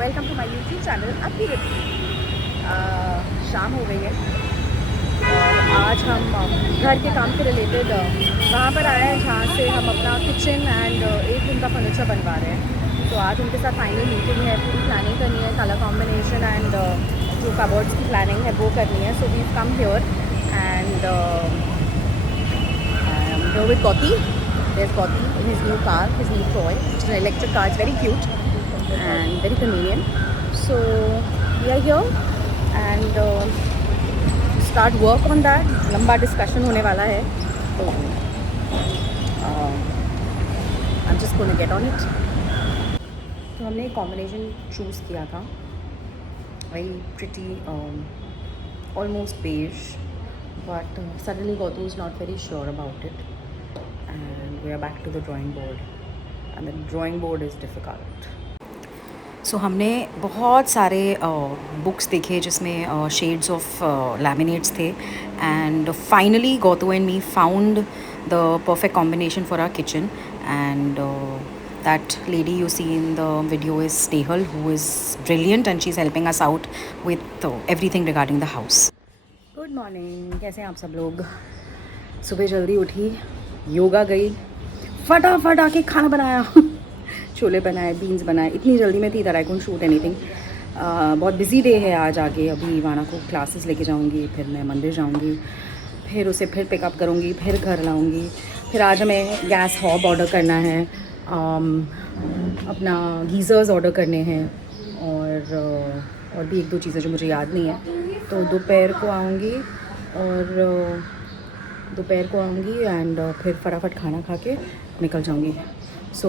Welcome to my YouTube channel अपनी review. शाम हो गई है और आज हम घर के काम से रिलेटेड वहाँ पर आए हैं जहाँ से हम अपना किचन एंड एक रूम का फर्नीचर बनवा रहे हैं। तो आज उनके साथ फाइनल मीटिंग है, पूरी प्लानिंग करनी है, कलर कॉम्बिनेशन एंड जो कबर्ड्स की प्लानिंग है वो करनी है। So we come here and with Gotti. There's Gotti in his new car, his new toy, which is an electric car. It's very cute and very convenient. So we are here and start work on that. लंबा discussion होने वाला है, तो I'm just going to get on it. तो हमने एक combination choose किया था, very pretty, almost beige, but suddenly Gotu is not very sure about it. And we are back to the drawing board and the drawing board is difficult. So हमने बहुत सारे books देखे जिसमें shades of laminates थे and finally Gotu and me found the perfect combination for our kitchen and that lady you see in the video is Snehal, who is brilliant and she's helping us out with everything regarding the house. Good morning, कैसे हैं आप सब लोग? सुबह जल्दी उठी, योगा गई, फटाफट आके खाना बनाया छोले बनाए, बीन्स बनाए, इतनी जल्दी में थी that I couldn't shoot anything. बहुत बिजी डे है आज। आगे अभी इवाना को क्लासेस लेके जाऊंगी, फिर मैं मंदिर जाऊंगी, फिर उसे फिर पिकअप करूंगी, फिर घर लाऊंगी, फिर आज हमें गैस हॉब ऑर्डर करना है, अपना गीज़र्स ऑर्डर करने हैं और भी एक दो चीज़ें जो मुझे याद नहीं है। तो दोपहर को आऊँगी एंड फिर फटाफट खाना खा के निकल जाऊँगी। सो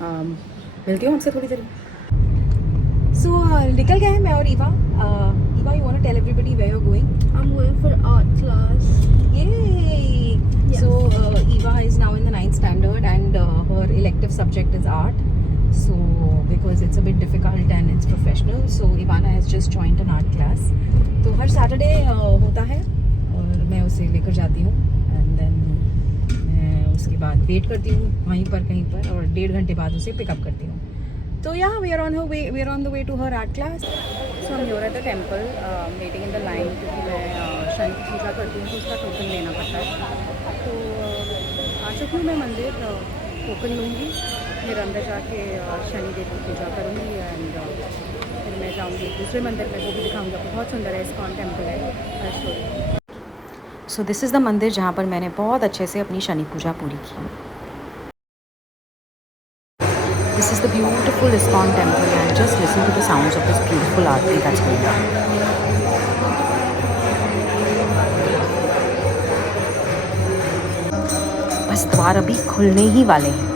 मिलती हूँ आपसे थोड़ी देर। सो निकल गए हैं मैं और Eva. Eva, you want to tell everybody where you are going? I'm going for art class. Yay! Yes. So Eva is now in the 9th standard and her elective subject is art. So because it's a bit difficult and it's professional, so Ivana has just joined an art class. तो हर Saturday होता है और मैं उसे लेकर जाती हूँ and then मैं उसके बाद वेट करती हूँ वहीं पर कहीं पर और 1.5 घंटे बाद उसे पिकअप करती हूँ। तो यहाँ we are on the way to her art class. So I'm here at the temple, waiting in the line क्योंकि मैं शनि की पूजा करती हूँ तो उसका टोकन लेना पड़ता है। तो आ चुकी हूँ मैं मंदिर, टोकन लूँगी, फिर अंदर जाके शनि देव की पूजा करूँगी एंड फिर मैं जाऊँगी दूसरे मंदिर में, वो भी दिखाऊँगी आपको। बहुत सुंदर है, इस्कॉन टेम्पल है। सो दिस इज़ द मंदिर जहाँ पर मैंने बहुत अच्छे से अपनी शनि पूजा पूरी की। This is the beautiful ISKCON temple and just listen to the sounds of this beautiful aarti that's going on. बस द्वार अभी खुलने ही वाले हैं।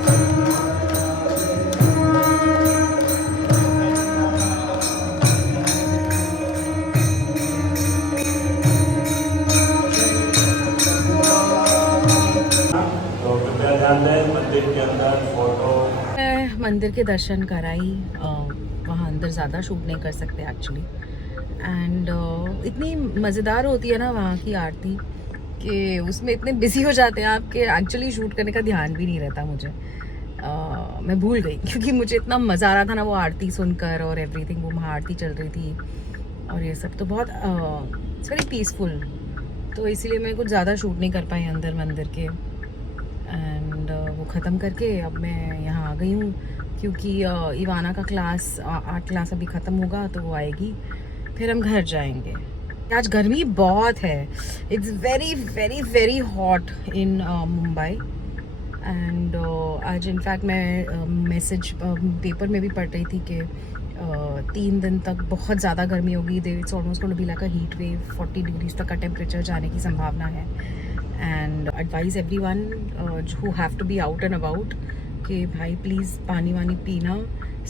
मंदिर के अंदर फोटो, मंदिर के दर्शन कराई, वहाँ अंदर ज़्यादा शूट नहीं कर सकते एक्चुअली एंड इतनी मज़ेदार होती है ना वहाँ की आरती कि उसमें इतने बिजी हो जाते हैं आपके एक्चुअली शूट करने का ध्यान भी नहीं रहता मुझे। मैं भूल गई क्योंकि मुझे इतना मज़ा आ रहा था ना वो आरती सुनकर और एवरीथिंग, वो महाआरती चल रही थी और ये सब, तो बहुत इट्स वेरी पीसफुल। तो इसीलिए मैं कुछ ज़्यादा शूट नहीं कर पाई अंदर मंदिर के एंड वो ख़त्म करके अब मैं यहाँ आ गई हूँ क्योंकि इवाना का क्लास, आर्ट क्लास अभी ख़त्म होगा तो वो आएगी, फिर हम घर जाएंगे। आज गर्मी बहुत है, it's very very very hot in Mumbai and आज इनफैक्ट मैं मैसेज पेपर में भी पढ़ रही थी कि 3 दिन तक बहुत ज़्यादा गर्मी होगी। It's almost going to be like a heat wave, 40 degrees तक का टेम्परेचर जाने की संभावना है and advise everyone who have to be out and about कि भाई प्लीज़ पानी वानी पीना,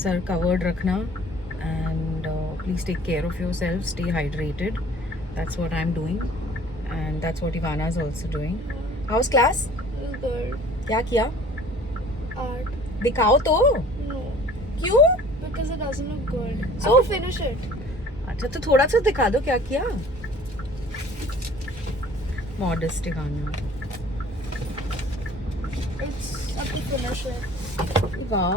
सर कवर्ड रखना and please take care of yourself, stay hydrated. That's what I am doing and that's what Ivana is also doing. How's class? It was good. क्या किया? Art. दिखाओ तो। No. क्यों? Because it doesn't look good. So- I have to finish it. अच्छा तो थोड़ा सा दिखा दो क्या किया। Modest Ivana. It's I have to finish it. वाह,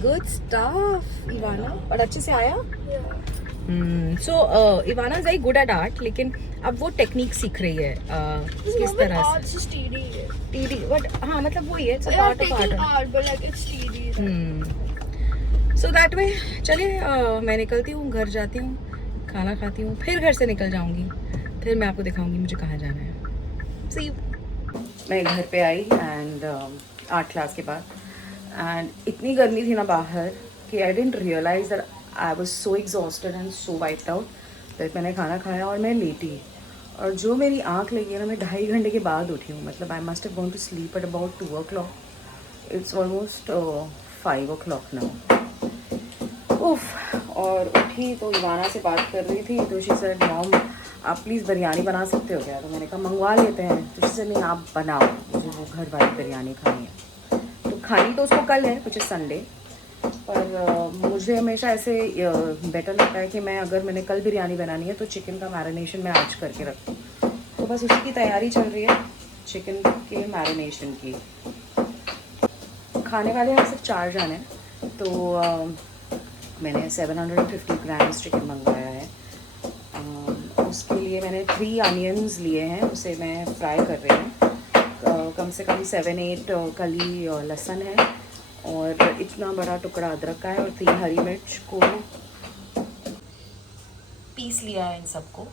गुड स्टफ इवाना, और अच्छे से आया. Yeah. So Ivana is very good at art, लेकिन अब वो टेक्निक सीख रही है किस तरह से. Art's just TD. TD but हाँ मतलब वही है, it's a Yeah, part of taking art. art, but like it's TD. So that way. चलिए मैं निकलती हूँ, घर जाती हूँ, खाना खाती हूँ, फिर घर से निकल जाऊँगी, फिर मैं आपको दिखाऊंगी मुझे कहाँ जाना है. सी यू. मैं घर पे आई एंड आर्ट क्लास के बाद, एंड इतनी गर्मी थी ना बाहर कि I didn't realise that I was so exhausted and so wiped out. फिर मैंने खाना खाया और मैं लेटी, और जो मेरी आँख लगी है ना, मैं 2.5 घंटे के बाद उठी हूँ. मतलब I must have gone to sleep at about 2 o'clock. It's almost 5 o'clock now. उफ. और उठी तो इवाना से बात कर रही थी, तो शी सेड मॉम आप प्लीज़ बिरयानी बना सकते हो क्या. तो मैंने कहा मंगवा लेते हैं. तो शी सेड नहीं आप बनाओ, मुझे वो घर वाली बिरयानी खानी है. तो खानी तो उसको कल है, कुछ संडे, पर मुझे हमेशा ऐसे बेटर लगता है कि मैं अगर मैंने कल बिरयानी बनानी है तो चिकन का मैरिनेशन मैं आज करके रखूँ. तो बस उसी की तैयारी चल रही है, चिकन के मैरिनेशन की. खाने वाले हम सिर्फ 4 जन हैं, तो मैंने 750 ग्राम्स चिकन मंगवाया है. उसके लिए मैंने 3 अनियंस लिए हैं, उसे मैं फ्राई कर रही हूँ. कम से कम 7-8 कली लहसुन है, और इतना बड़ा टुकड़ा अदरक का है, और 3 हरी मिर्च को पीस लिया है इन सबको.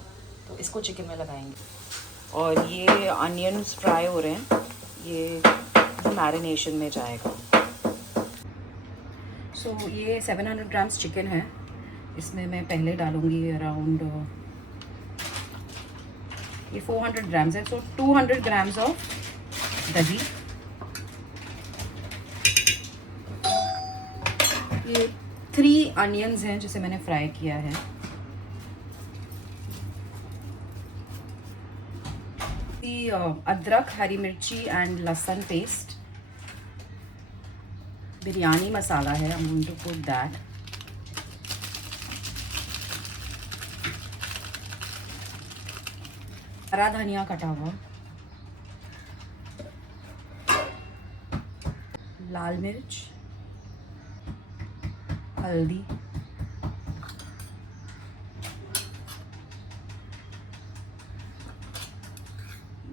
तो इसको चिकन में लगाएंगे. और ये अनियंस फ्राई हो रहे हैं, ये मैरिनेशन में जाएगा. सो ये 700 ग्राम्स चिकन है. इसमें मैं पहले डालूँगी अराउंड ये 400 ग्राम्स है. सो 200 ग्राम्स ऑफ दही. ये 3 अनियंस हैं जिसे मैंने फ्राई किया है. अदरक, हरी मिर्ची एंड लहसुन पेस्ट. बिरयानी मसाला है, I am going to put that. हरा धनिया कटा हुआ, लाल मिर्च, हल्दी,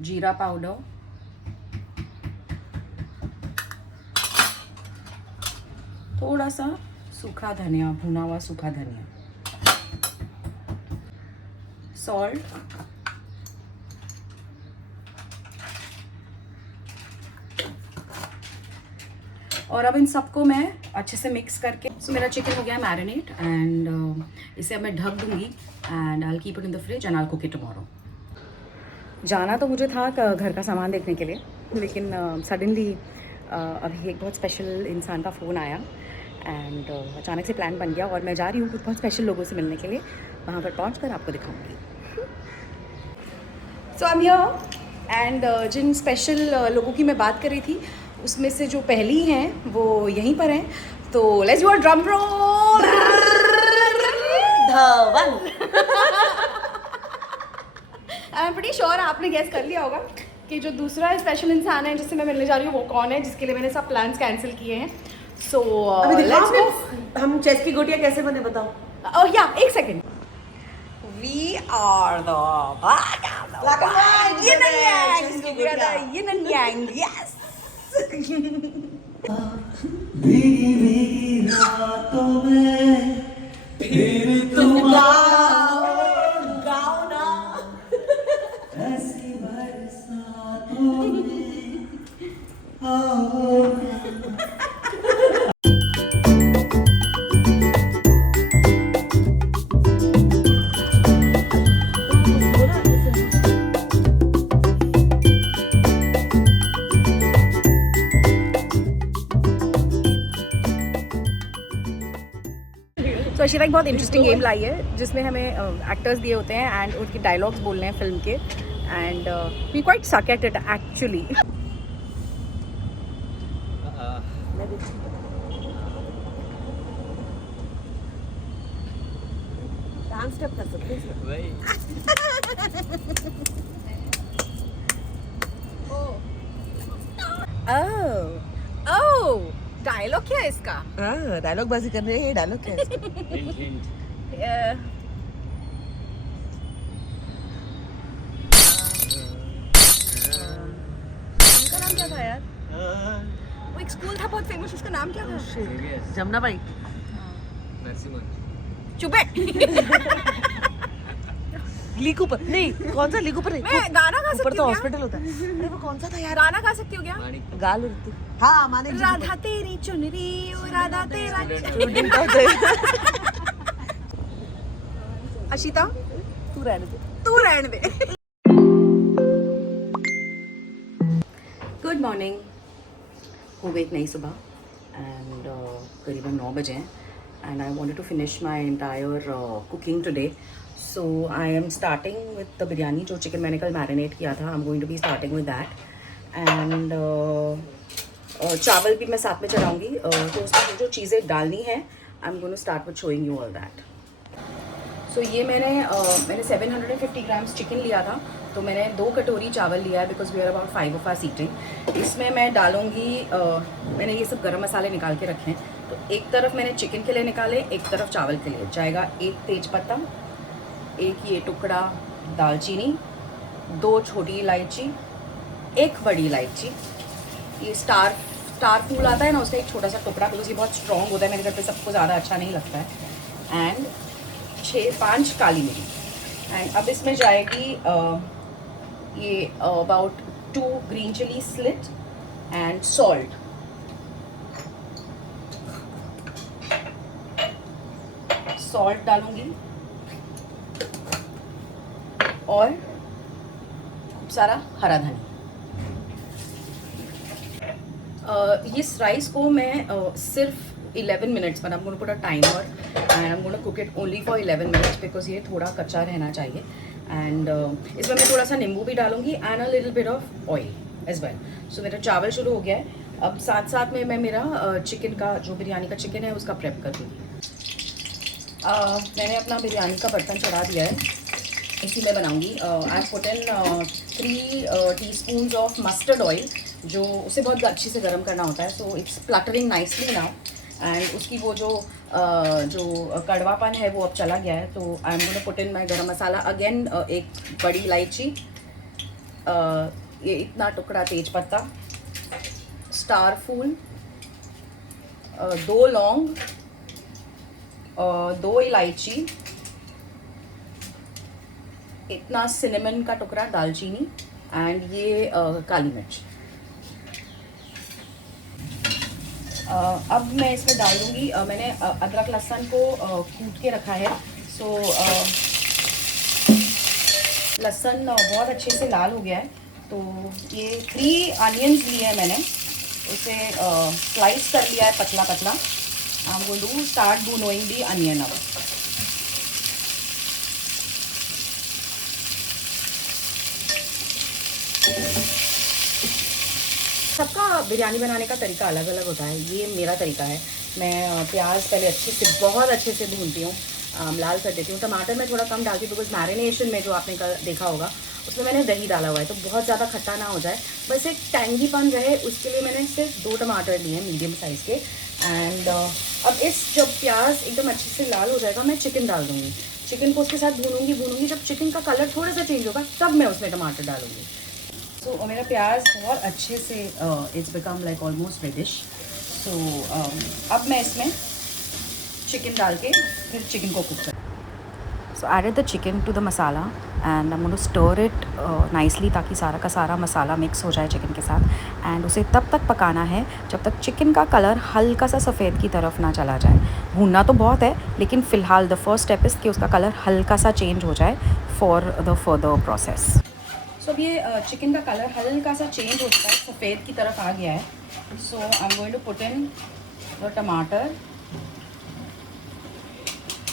जीरा पाउडर, थोड़ा सा सूखा धनिया, भुना हुआ सूखा धनिया, सॉल्ट, और अब इन सबको मैं अच्छे से मिक्स करके. सो मेरा चिकन हो गया मैरिनेट, एंड इसे अब मैं ढक दूंगी, and I will keep it in the fridge and I will cook it tomorrow. जाना तो मुझे था घर का सामान देखने के लिए, लेकिन सडनली अभी एक बहुत स्पेशल इंसान का फ़ोन आया, एंड अचानक से प्लान बन गया, और मैं जा रही हूँ कुछ बहुत स्पेशल लोगों से मिलने के लिए. वहाँ पर पहुँच कर आपको दिखाऊँगी. So I am here, and जिन स्पेशल लोगों की मैं बात कर रही थी, उसमें से जो पहली हैं वो यहीं पर हैं. तो let's do a drum roll. Dhawan. I am pretty sure आपने गेस कर लिया होगा कि जो दूसरा स्पेशल इंसान है जिससे मैं मिलने जा रही हूँ वो कौन है, जिसके लिए मैंने सब प्लान्स कैंसिल किए हैं. So let's go. हम चेस की गोटियां कैसे बने बताओ. ओह या एक second. We are the Black and white. yin and yang. Chess की We are the गोटियां. yin and yang. Yes. भीगी भीगी रातों में फिर तुम गाओ ना. ऐसी बरसातों में आओ ना. तो अर्शिता एक बहुत इंटरेस्टिंग गेम लाई है, जिसमें हमें एक्टर्स दिए होते हैं एंड उनके डायलॉग्स बोलने हैं फिल्म के, and we quite suck at it actually. Dance step कर सकते हैं. Oh, डायलॉग क्या है इसका? हाँ डायलॉग बाजी कर रहे हैं, डायलॉग क्या है इसका? उनका नाम क्या था यार? वो एक स्कूल था बहुत फेमस, उसका नाम क्या था? जमुना भाई चुपे। लीक ऊपर नहीं, कौन सा लीक ऊपर नहीं, मैं गाना गा ऊपर सकती तो हूँ क्या? हॉस्पिटल होता है। अरे वो कौन सा था यार, गाना गा सकती हूँ क्या? गाल उड़ती। हाँ माने जी राधा तेरी चुनरी, ओ राधा तेरा अशिता, तू रहने दे। तू रहने दे। Good morning. हो गई एक नई सुबह एंड करीबन 9 बजे हैं and I wanted to finish my entire cooking today. So I am starting with the biryani. जो चिकन मैंने कल मैरिनेट किया था, I am going to be starting with that and चावल भी मैं साथ में चढ़ाऊँगी। तो उसमें जो चीज़ें डालनी है I am going to start with showing you all that. So ये मैंने 750 ग्राम्स चिकन लिया था, तो मैंने 2 कटोरी चावल लिया है because we are about 5 of hour seating. इसमें मैं डालूँगी मैंने ये सब गरम मसाले निकाल के रखे हैं। तो एक तरफ मैंने चिकन के लिए निकाले, एक तरफ चावल के लिए जाएगा 1 तेज़पत्ता, 1 ये टुकड़ा दालचीनी, 2 छोटी इलायची, 1 बड़ी इलायची, ये स्टार फूल आता है ना, उसका एक छोटा सा टुकड़ा, बिकॉज ये बहुत स्ट्रॉन्ग होता है, मेरे घर पे सबको ज़्यादा अच्छा नहीं लगता है। एंड 5 काली मिर्च। एंड अब इसमें जाएगी ये about 2 green chilli slit and salt. Salt डालूंगी और खूब सारा हरा धनिया। इस राइस को मैं सिर्फ 11 मिनट्स पर, I'm going to put a timer and I'm going to cook it only for 11 minutes because ये थोड़ा कच्चा रहना चाहिए। एंड इसमें मैं थोड़ा सा नींबू भी डालूंगी and a little bit of oil as well. So मेरा चावल शुरू हो गया है। अब साथ साथ में मैं मेरा चिकन का, जो बिरयानी का चिकन है, उसका प्रेप कर दूँगी। मैंने अपना बिरयानी का बर्तन चढ़ा दिया है, इसी में बनाऊँगी। I put in 3 teaspoons of mustard oil, जो उसे बहुत अच्छे से गर्म करना होता है। So it's fluttering nicely now and उसकी वो जो कड़वापन है वो अब चला गया है। तो I am gonna put in my गरम मसाला अगेन, 1 बड़ी इलायची, ये इतना टुकड़ा तेज़पत्ता, स्टार फूल, 2 लौंग, 2 इलायची, इतना सिनेमन का टुकड़ा दालचीनी एंड ये काली मिर्च। अब मैं इसमें डाल दूँगी, मैंने अदरक लहसुन को कूट के रखा है। सो लहसुन बहुत अच्छे से लाल हो गया है। तो ये 3 अनियंस लिए हैं मैंने, उसे स्लाइस कर लिया है पतला पतला। I am going to start भूनोइंग दी अनियन अब। सबका बिरयानी बनाने का तरीका अलग अलग होता है। ये मेरा तरीका है। मैं प्याज पहले बहुत अच्छे से भूनती हूँ, लाल कर देती हूँ। टमाटर मैं थोड़ा कम डालती हूँ बिकॉज मैरिनेशन में जो आपने देखा होगा उसमें मैंने दही डाला हुआ है, तो बहुत ज़्यादा खट्टा ना हो जाए, बस एक टैंगीपन रहे, उसके लिए मैंने सिर्फ 2 टमाटर लिए हैं मीडियम साइज़ के। एंड अब जब प्याज एकदम अच्छे से लाल हो जाएगा, मैं चिकन डाल दूँगी। चिकन को उसके साथ भूनूंगी। जब चिकन का कलर थोड़ा सा चेंज होगा तब मैं उसमें टमाटर डालूँगी। तो मेरा प्याज बहुत अच्छे से it's become like almost reddish. So अब मैं इसमें चिकन डाल के फिर चिकन को कुक कर। So added the chicken to the masala and I am going to stir it nicely, ताकि सारा का सारा मसाला मिक्स हो जाए चिकन के साथ। एंड उसे तब तक पकाना है जब तक चिकन का कलर हल्का सा सफ़ेद की तरफ ना चला जाए। भूनना तो बहुत है, लेकिन फ़िलहाल द फर्स्ट स्टेप इज़ कि उसका कलर हल्का सा चेंज हो जाए फॉर द फर्दर प्रोसेस। सो अब ये चिकन का कलर हल्का सा चेंज हो चुका है, सफ़ेद की तरफ आ गया है। So I am going to put in the tamatar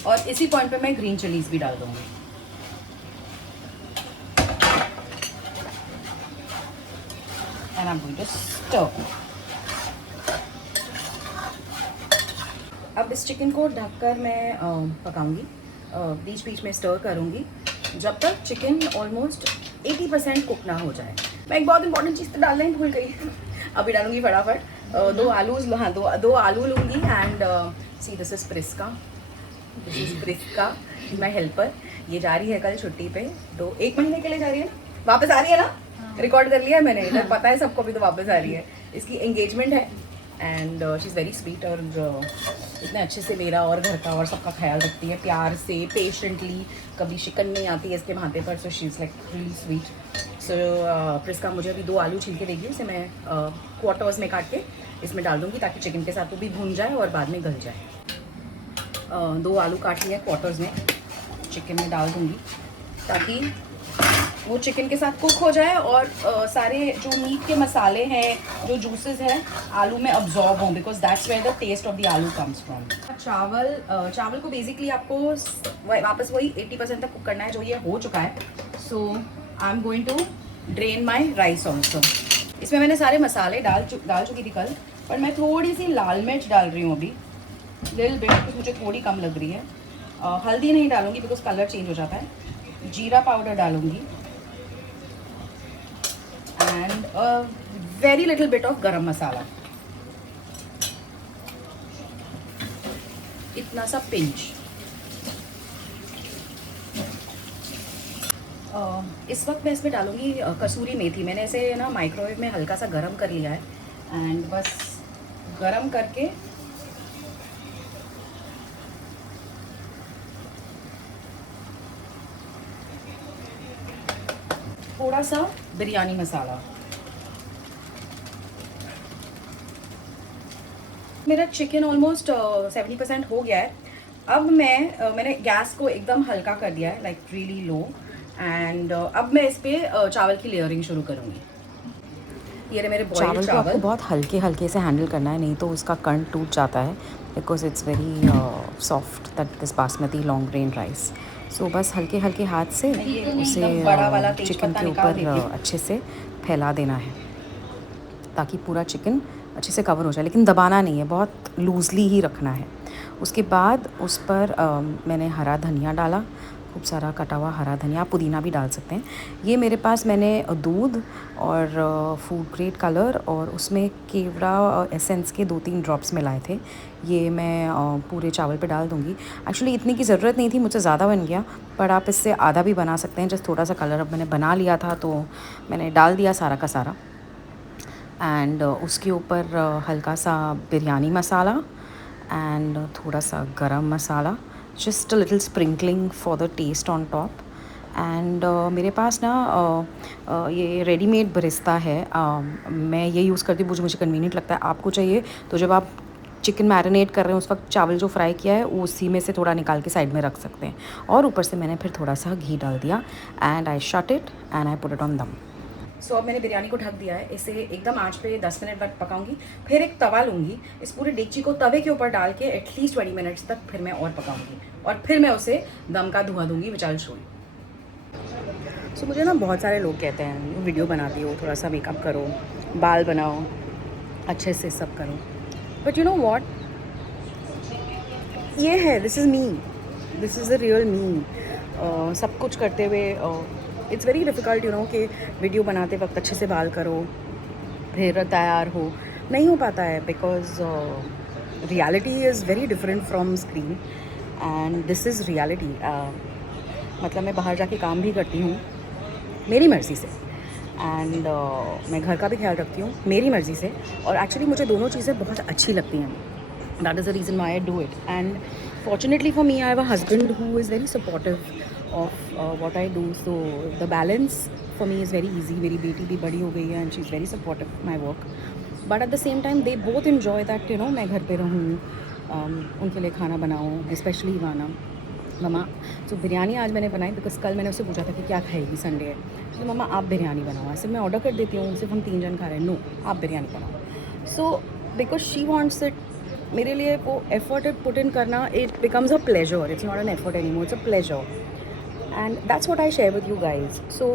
और इसी पॉइंट पे मैं ग्रीन चिलीज भी डाल दूँगी। And I am going to stir. अब इस चिकन को ढककर मैं पकाऊंगी, बीच बीच में स्टर करूँगी जब तक चिकन ऑलमोस्ट 80% कुक ना हो जाए। मैं एक बहुत इंपॉर्टेंट चीज़ तो डालना ही भूल गई। अभी डालूंगी फटाफट। दो आलू, हाँ दो आलू लूँगी। And see this is Priska, my helper. ये जा रही है कल छुट्टी पे, 1 महीने के लिए जा रही है ना, वापस आ रही है ना, रिकॉर्ड कर लिया है मैंने, इधर पता है सबको, भी तो वापस आ रही है। इसकी एंगेजमेंट है and she is very sweet, और इतने अच्छे से मेरा और घर का और सबका ख्याल रखती है, प्यार से, पेशेंटली। कभी शिकन नहीं आती है इसके माथे पर, so she is like really sweet. So Priska मुझे अभी 2 आलू छील के देगी, इसे मैं क्वार्टर्स में काट के इसमें डाल दूँगी, ताकि चिकन के साथ वो भी भून जाए और बाद में गल जाए। 2 आलू काट लिए क्वार्टर्स में, चिकन में डाल दूँगी ताकि वो चिकन के साथ कुक हो जाए, और सारे जो मीट के मसाले हैं, जो जूसेस हैं, आलू में अब्जॉर्ब हों, because that's where the taste of the आलू कम्स फ्रॉम। चावल को बेसिकली आपको वापस वही 80% तक कुक करना है, जो ये हो चुका है। So I am going to drain my rice also. इसमें मैंने सारे मसाले डाल चुकी थी कल, पर मैं थोड़ी सी लाल मिर्च डाल रही हूँ अभी, लिटिल बिट, क्योंकि मुझे थोड़ी कम लग रही है। हल्दी नहीं डालूंगी बिकॉज कलर चेंज हो जाता है। जीरा पाउडर डालूंगी and very little bit of गरम मसाला, इतना सा पिंच। इस वक्त मैं इसमें डालूंगी कसूरी मेथी। मैंने इसे ना माइक्रोवेव में हल्का सा गरम कर लिया है, एंड बस गरम करके थोड़ा सा बिरयानी मसाला। मेरा चिकन ऑलमोस्ट 70% हो गया है। अब मैंने गैस को एकदम हल्का कर दिया है, लाइक रियली लो, एंड अब मैं इस पे चावल की लेयरिंग शुरू करूँगी। ये रहे मेरे बॉइल्ड चावल। आपको बहुत हल्के से हैंडल करना है, नहीं तो उसका कण टूट जाता है, because it's very soft that this basmati long grain rice. So बस हल्के हाथ से उसे चिकन के ऊपर अच्छे से फैला देना है, ताकि पूरा चिकन अच्छे से कवर हो जाए, लेकिन दबाना नहीं है, बहुत लूजली ही रखना है। उसके बाद उस पर मैंने हरा धनिया डाला, खूब सारा कटा हुआ हरा धनिया, आप पुदीना भी डाल सकते हैं। ये मेरे पास मैंने दूध और फूड ग्रेड कलर और उसमें केवड़ा एसेंस के 2-3 ड्रॉप्स मिलाए थे, ये मैं पूरे चावल पे डाल दूँगी। एक्चुअली इतनी की ज़रूरत नहीं थी, मुझसे ज़्यादा बन गया, पर आप इससे आधा भी बना सकते हैं। जस्ट थोड़ा सा कलर अब मैंने बना लिया था, तो मैंने डाल दिया सारा का सारा। एंड उसके ऊपर हल्का सा बिरयानी मसाला एंड थोड़ा सा गरम मसाला, just a little sprinkling for the taste on top. And मेरे पास ना ये रेडीमेड बरिस्ता है, मैं ये यूज़ करती हूँ, मुझे कन्वीनियंट लगता है। आपको चाहिए तो जब आप चिकन मैरिनेट कर रहे हैं उस वक्त चावल जो फ्राई किया है उसी में से थोड़ा निकाल के साइड में रख सकते हैं। और ऊपर से मैंने फिर थोड़ा सा घी डाल दिया, and I shut it and I put it on dum. सो अब मैंने बिरयानी को ढक दिया है, इसे एकदम आंच पे 10 मिनट बाद पकाऊंगी। फिर एक तवा लूँगी, इस पूरे डेगची को तवे के ऊपर डाल के एटलीस्ट 20 मिनट्स तक फिर मैं और पकाऊंगी, और फिर मैं उसे दम का धुआं दूंगी, विच आई विल शो यू। सो मुझे ना बहुत सारे लोग कहते हैं वीडियो बनाती हो, थोड़ा सा मेकअप करो, बाल बनाओ, अच्छे से सब करो, बट यू नो वॉट, ये है, this is me, this is the real me. सब कुछ करते हुए it's very difficult, you know, कि वीडियो बनाते वक्त अच्छे से बाल करो, फिर तैयार हो, नहीं हो पाता है, because reality is very different from screen, and this is reality. मतलब मैं बाहर जाके काम भी करती हूँ मेरी मर्ज़ी से, एंड मैं घर का भी ख्याल रखती हूँ मेरी मर्ज़ी से, और एक्चुअली मुझे दोनों चीज़ें बहुत अच्छी लगती हैं। That is the reason why I do it, and fortunately for me I have a husband who is very supportive of what I do, so the balance for me is very easy. मेरी बेटी भी बड़ी हो गई है and she is very supportive of my work, but at the same time they both enjoy that, you know, मैं घर पे रहूँ, उनके लिए खाना बनाऊँ, especially इवाना। मम्मा, तो बिरयानी आज मैंने बनाई बिकॉज कल मैंने उससे पूछा था कि क्या खाएगी, संडे है, तो मम्मा आप बिरयानी बनाओ। सिर्फ मैं ऑर्डर कर देती हूँ, सिर्फ हम 3 जन खा रहे हैं, नो आप बिरयानी बनाओ। So because she wants it, मेरे लिए वो एफर्ट पुट इन करना, it becomes a pleasure, it's not an effort anymore, it's a pleasure, and that's what I share with you guys. So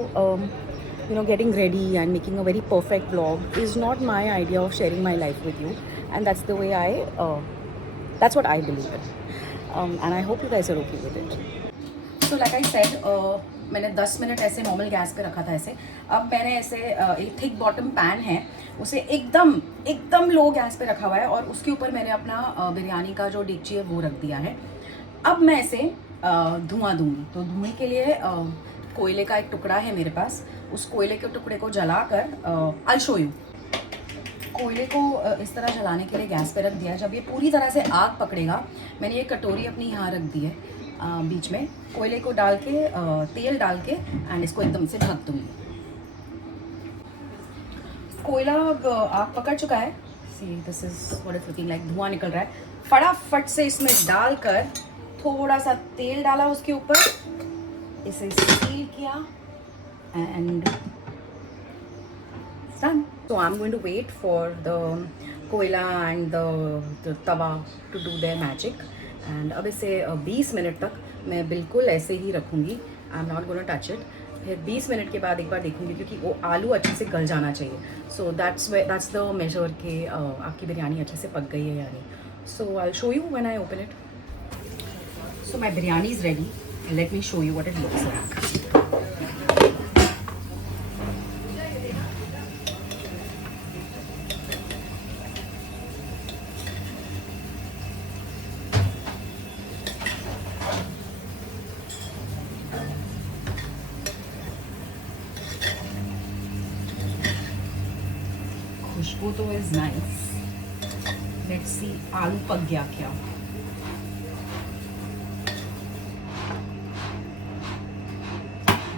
you know, getting ready and making a very perfect vlog is not my idea of sharing my life with you, and that's the way that's what I believe in, and I hope you guys are okay with it. So like I said, मैंने 10 minute ऐसे normal gas पे रखा था ऐसे। अब मैंने ऐसे एक थिक बॉटम पैन है उसे एकदम लो गैस पे रखा हुआ है और उसके ऊपर मैंने अपना बिरयानी का जो डेगची है वो रख दिया है। अब मैं इसे धुआं दूंगी। तो धुएं के लिए कोयले का एक टुकड़ा है मेरे पास, उस कोयले के टुकड़े को जलाकर आई शो यू। कोयले को इस तरह जलाने के लिए गैस पे रख दिया है। जब ये पूरी तरह से आग पकड़ेगा, मैंने ये कटोरी अपनी यहाँ रख दी है बीच में, कोयले को डाल के तेल डाल के एंड इसको एकदम से ढक दूँगी। कोयला अब आग पकड़ चुका है। See this is what is looking like, धुआं निकल रहा है। फटाफट से इसमें डालकर थोड़ा सा तेल डाला उसके ऊपर, इसे सील किया and done. So I'm going to wait for the कोयला and the Tawa to do their magic. And अब इसे 20 मिनट तक मैं बिल्कुल ऐसे ही रखूँगी। I'm not going to touch it. फिर 20 मिनट के बाद एक बार देखूँगी क्योंकि वो आलू अच्छे से गल जाना चाहिए। So that's the measure कि आपकी बिरयानी अच्छे से पक गई है या नहीं। So I'll show you when I open it. So my biryani is ready. Let me show you what it looks like. खुशबू तो इज नाइस। लेट्स सी आलू पक गया क्या।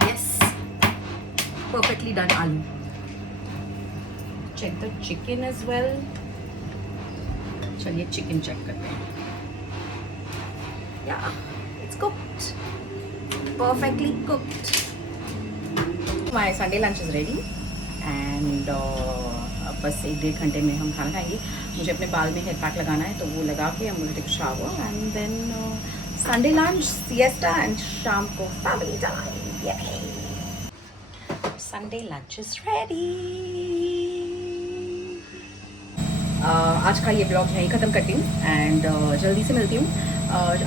यस, परफेक्टली डन आलू। Check the chicken as well. चलिए chicken check करते हैं। Yeah it's cooked, perfectly cooked. My Sunday lunch is ready and बस 1-1.5 घंटे में हम खाना खाएंगे। मुझे अपने बाल में हेयर पैक लगाना है तो वो लगा के हम मुझे take shower and then Sunday lunch, siesta and शाम को family time. Sunday lunch is ready. आज का ये ब्लॉग यहीं ख़त्म करती हूँ एंड जल्दी से मिलती हूँ।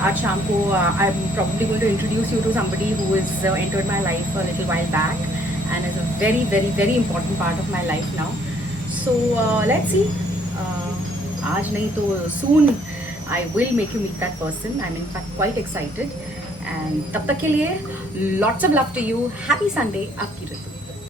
आज शाम को I am probably going to introduce you to somebody who is entered my life a little while back and is a very important part of my life now. So let's see. आज नहीं तो soon I will make you meet that person. I'm in fact quite excited. And तब तक के लिए lots of love to you. Happy Sunday, आपकी ऋतु।